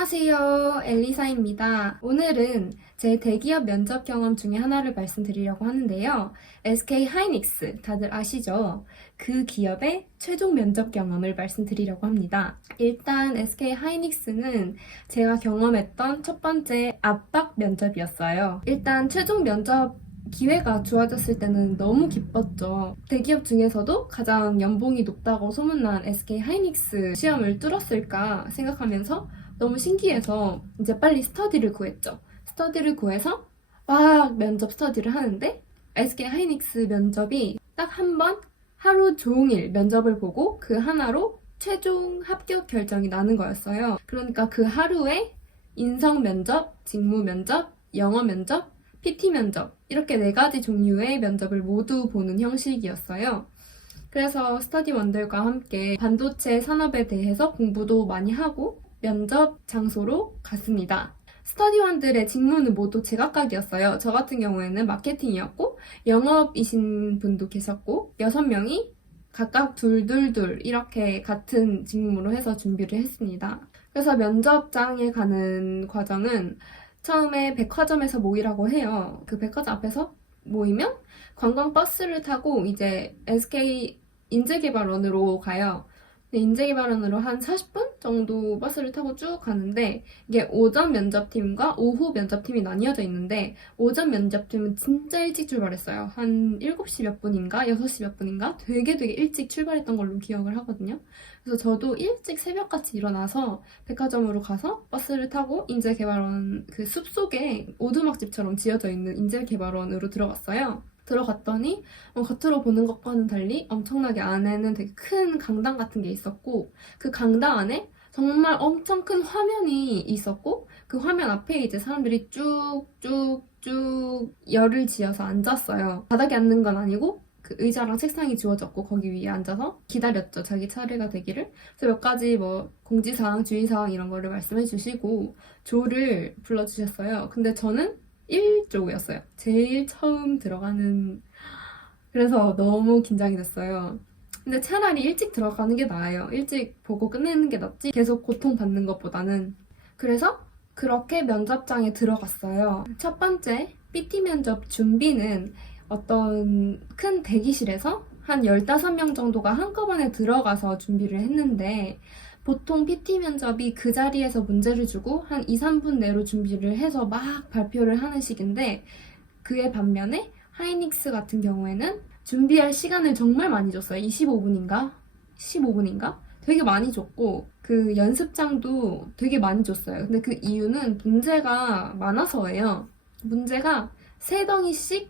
안녕하세요. 엘리사입니다. 오늘은 제 대기업 면접 경험 중에 하나를 말씀드리려고 하는데요. SK 하이닉스 다들 아시죠? 그 기업의 최종 면접 경험을 말씀드리려고 합니다. 일단 SK 하이닉스는 제가 경험했던 첫 번째 압박 면접이었어요. 일단 최종 면접 기회가 주어졌을 때는 너무 기뻤죠. 대기업 중에서도 가장 연봉이 높다고 소문난 SK 하이닉스 시험을 뚫었을까 생각하면서 너무 신기해서 이제 빨리 스터디를 구했죠. 스터디를 구해서 막 면접 스터디를 하는데 SK 하이닉스 면접이 딱 한 번 하루 종일 면접을 보고 그 하나로 최종 합격 결정이 나는 거였어요. 그러니까 그 하루에 인성 면접, 직무 면접, 영어 면접, PT 면접 이렇게 4가지 종류의 면접을 모두 보는 형식이었어요. 그래서 스터디원들과 함께 반도체 산업에 대해서 공부도 많이 하고 면접 장소로 갔습니다. 스터디원들의 직무는 모두 제각각이었어요. 저 같은 경우에는 마케팅이었고 영업이신 분도 계셨고 6명이 각각 둘둘둘 이렇게 같은 직무로 해서 준비를 했습니다. 그래서 면접장에 가는 과정은 처음에 백화점에서 모이라고 해요. 그 백화점 앞에서 모이면 관광버스를 타고 이제 SK 인재개발원으로 가요. 인재개발원으로 한 40분 정도 버스를 타고 쭉 가는데 이게 오전 면접팀과 오후 면접팀이 나뉘어져 있는데 오전 면접팀은 진짜 일찍 출발했어요. 한 7시 몇 분인가 6시 몇 분인가 되게 일찍 출발했던 걸로 기억을 하거든요. 그래서 저도 일찍 새벽같이 일어나서 백화점으로 가서 버스를 타고 인재개발원 그 숲속에 오두막집처럼 지어져 있는 인재개발원으로 들어갔어요. 들어갔더니 겉으로 보는 것과는 달리 엄청나게 안에는 되게 큰 강당 같은 게 있었고 그 강당 안에 정말 엄청 큰 화면이 있었고 그 화면 앞에 이제 사람들이 쭉쭉쭉 열을 지어서 앉았어요. 바닥에 앉는 건 아니고 그 의자랑 책상이 주어졌고 거기 위에 앉아서 기다렸죠. 자기 차례가 되기를. 그래서 몇 가지 뭐 공지사항, 주의사항 이런 거를 말씀해 주시고 조를 불러주셨어요. 근데 저는 1조였어요. 제일 처음 들어가는. 그래서 너무 긴장이 됐어요. 근데 차라리 일찍 들어가는 게 나아요. 일찍 보고 끝내는 게 낫지 계속 고통받는 것보다는. 그래서 그렇게 면접장에 들어갔어요. 첫 번째 PT 면접 준비는 어떤 큰 대기실에서 한 15명 정도가 한꺼번에 들어가서 준비를 했는데 보통 PT 면접이 그 자리에서 문제를 주고 한 2, 3분 내로 준비를 해서 막 발표를 하는 식인데 그에 반면에 하이닉스 같은 경우에는 준비할 시간을 정말 많이 줬어요. 25분인가? 15분인가? 되게 많이 줬고 그 연습장도 되게 많이 줬어요. 근데 그 이유는 문제가 많아서예요. 문제가 3덩이씩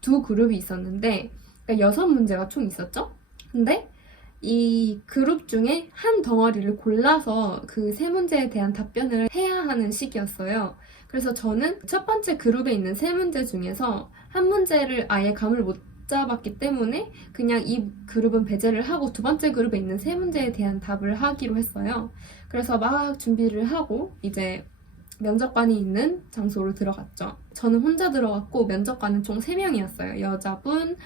2그룹이 있었는데 그러니까 6문제가 총 있었죠? 근데 이 그룹 중에 한 덩어리를 골라서 그 3문제에 대한 답변을 해야 하는 시기였어요. 그래서 저는 첫 번째 그룹에 있는 3문제 중에서 한 문제를 아예 감을 못 잡았기 때문에 그냥 이 그룹은 배제를 하고 두 번째 그룹에 있는 3문제에 대한 답을 하기로 했어요. 그래서 막 준비를 하고 이제 면접관이 있는 장소로 들어갔죠. 저는 혼자 들어갔고 면접관은 총 3명이었어요. 여자분,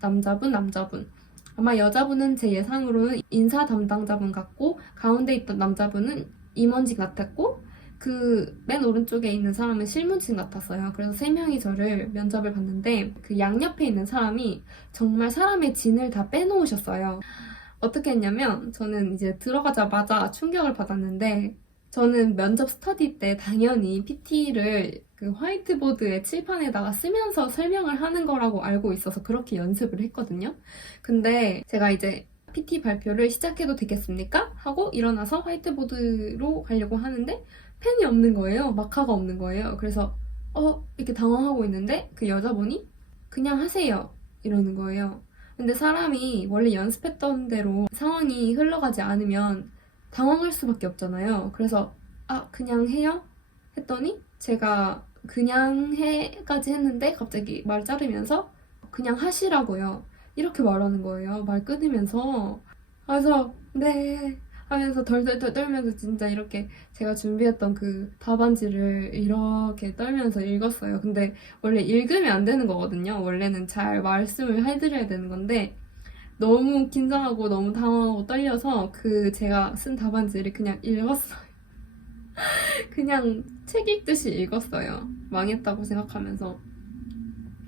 남자분. 아마 여자분은 제 예상으로는 인사 담당자분 같고 가운데 있던 남자분은 임원진 같았고 그 맨 오른쪽에 있는 사람은 실무진 같았어요. 그래서 3명이 저를 면접을 봤는데 그 양옆에 있는 사람이 정말 사람의 진을 다 빼놓으셨어요. 어떻게 했냐면 저는 이제 들어가자마자 충격을 받았는데 저는 면접 스터디 때 당연히 PT를 그 화이트보드에 칠판에다가 쓰면서 설명을 하는 거라고 알고 있어서 그렇게 연습을 했거든요. 근데 제가 이제 PT 발표를 시작해도 되겠습니까? 하고 일어나서 화이트보드로 가려고 하는데 펜이 없는 거예요. 마카가 없는 거예요. 그래서 이렇게 당황하고 있는데 그 여자분이 그냥 하세요 이러는 거예요. 근데 사람이 원래 연습했던 대로 상황이 흘러가지 않으면 당황할 수밖에 없잖아요. 그래서 그냥 해요? 했더니 제가 그냥 해까지 했는데 갑자기 말 자르면서 그냥 하시라고요. 이렇게 말하는 거예요. 말 끊으면서. 그래서 네 하면서 덜덜덜 떨면서 진짜 이렇게 제가 준비했던 그 답안지를 이렇게 떨면서 읽었어요. 근데 원래 읽으면 안 되는 거거든요. 원래는 잘 말씀을 해드려야 되는 건데 너무 긴장하고 너무 당황하고 떨려서 그 제가 쓴 답안지를 그냥 읽었어요. 그냥 책 읽듯이 읽었어요. 망했다고 생각하면서.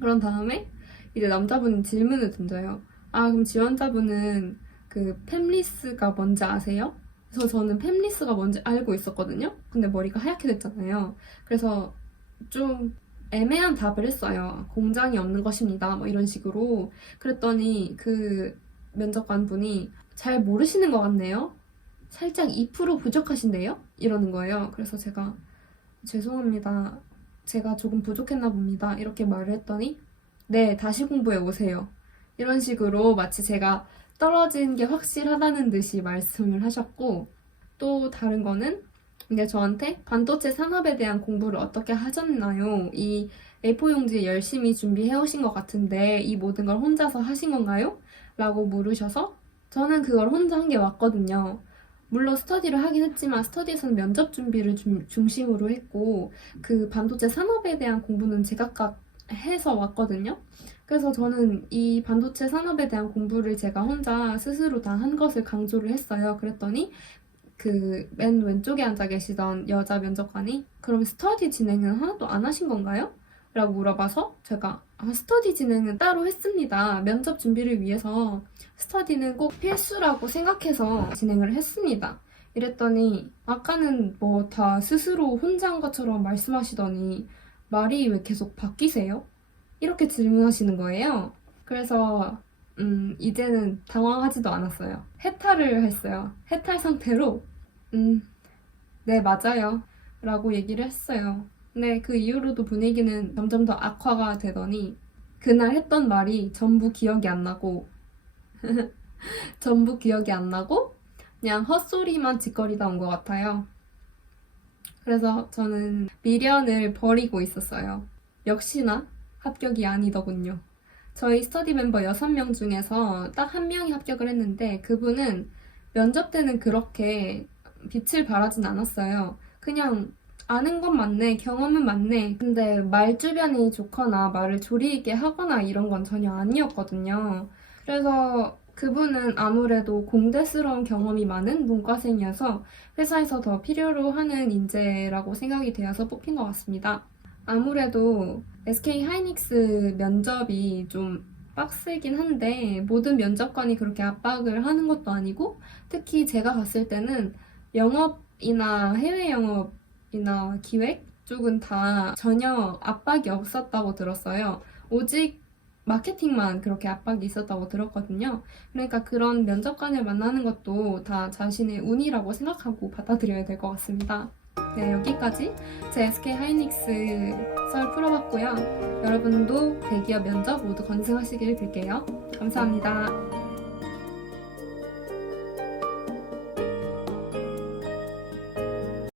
그런 다음에 이제 남자분이 질문을 던져요. 아, 그럼 지원자분은 그 팸리스가 뭔지 아세요? 그래서 저는 팸리스가 뭔지 알고 있었거든요. 근데 머리가 하얗게 됐잖아요. 그래서 좀 애매한 답을 했어요. 공장이 없는 것입니다. 뭐 이런 식으로. 그랬더니 그 면접관 분이 잘 모르시는 것 같네요. 살짝 2% 부족하신데요? 이러는 거예요. 그래서 제가 죄송합니다. 제가 조금 부족했나 봅니다. 이렇게 말을 했더니 네, 다시 공부해 오세요. 이런 식으로 마치 제가 떨어진 게 확실하다는 듯이 말씀을 하셨고 또 다른 거는 이제 저한테 반도체 산업에 대한 공부를 어떻게 하셨나요? 이 A4 용지 열심히 준비해 오신 것 같은데 이 모든 걸 혼자서 하신 건가요? 라고 물으셔서 저는 그걸 혼자 한 게 맞거든요. 물론 스터디를 하긴 했지만 스터디에서는 면접 준비를 중심으로 했고 그 반도체 산업에 대한 공부는 제각각 해서 왔거든요. 그래서 저는 이 반도체 산업에 대한 공부를 제가 혼자 스스로 다 한 것을 강조를 했어요. 그랬더니 그 맨 왼쪽에 앉아 계시던 여자 면접관이 그럼 스터디 진행은 하나도 안 하신 건가요? 라고 물어봐서 제가 스터디 진행은 따로 했습니다. 면접 준비를 위해서 스터디는 꼭 필수라고 생각해서 진행을 했습니다. 이랬더니 아까는 뭐 다 스스로 혼자 한 것처럼 말씀하시더니 말이 왜 계속 바뀌세요? 이렇게 질문하시는 거예요. 그래서 이제는 당황하지도 않았어요. 해탈을 했어요. 해탈 상태로 네, 맞아요. 라고 얘기를 했어요. 근데 그 이후로도 분위기는 점점 더 악화가 되더니 그날 했던 말이 전부 기억이 안 나고 전부 기억이 안 나고 그냥 헛소리만 짓거리다 온 것 같아요. 그래서 저는 미련을 버리고 있었어요. 역시나 합격이 아니더군요. 저희 스터디 멤버 6명 중에서 딱 1명이 합격을 했는데 그분은 면접 때는 그렇게 빛을 발하진 않았어요. 그냥 아는 건 맞네, 경험은 맞네. 근데 말 주변이 좋거나 말을 조리 있게 하거나 이런 건 전혀 아니었거든요. 그래서 그분은 아무래도 공대스러운 경험이 많은 문과생이어서 회사에서 더 필요로 하는 인재라고 생각이 되어서 뽑힌 것 같습니다. 아무래도 SK 하이닉스 면접이 좀 빡세긴 한데 모든 면접관이 그렇게 압박을 하는 것도 아니고 특히 제가 갔을 때는 영업이나 해외 영업이나 기획 쪽은 다 전혀 압박이 없었다고 들었어요. 오직 마케팅만 그렇게 압박이 있었다고 들었거든요. 그러니까 그런 면접관을 만나는 것도 다 자신의 운이라고 생각하고 받아들여야 될 것 같습니다. 네, 여기까지 제 SK 하이닉스 썰 풀어봤고요. 여러분도 대기업 면접 모두 건승하시길 빌게요. 감사합니다.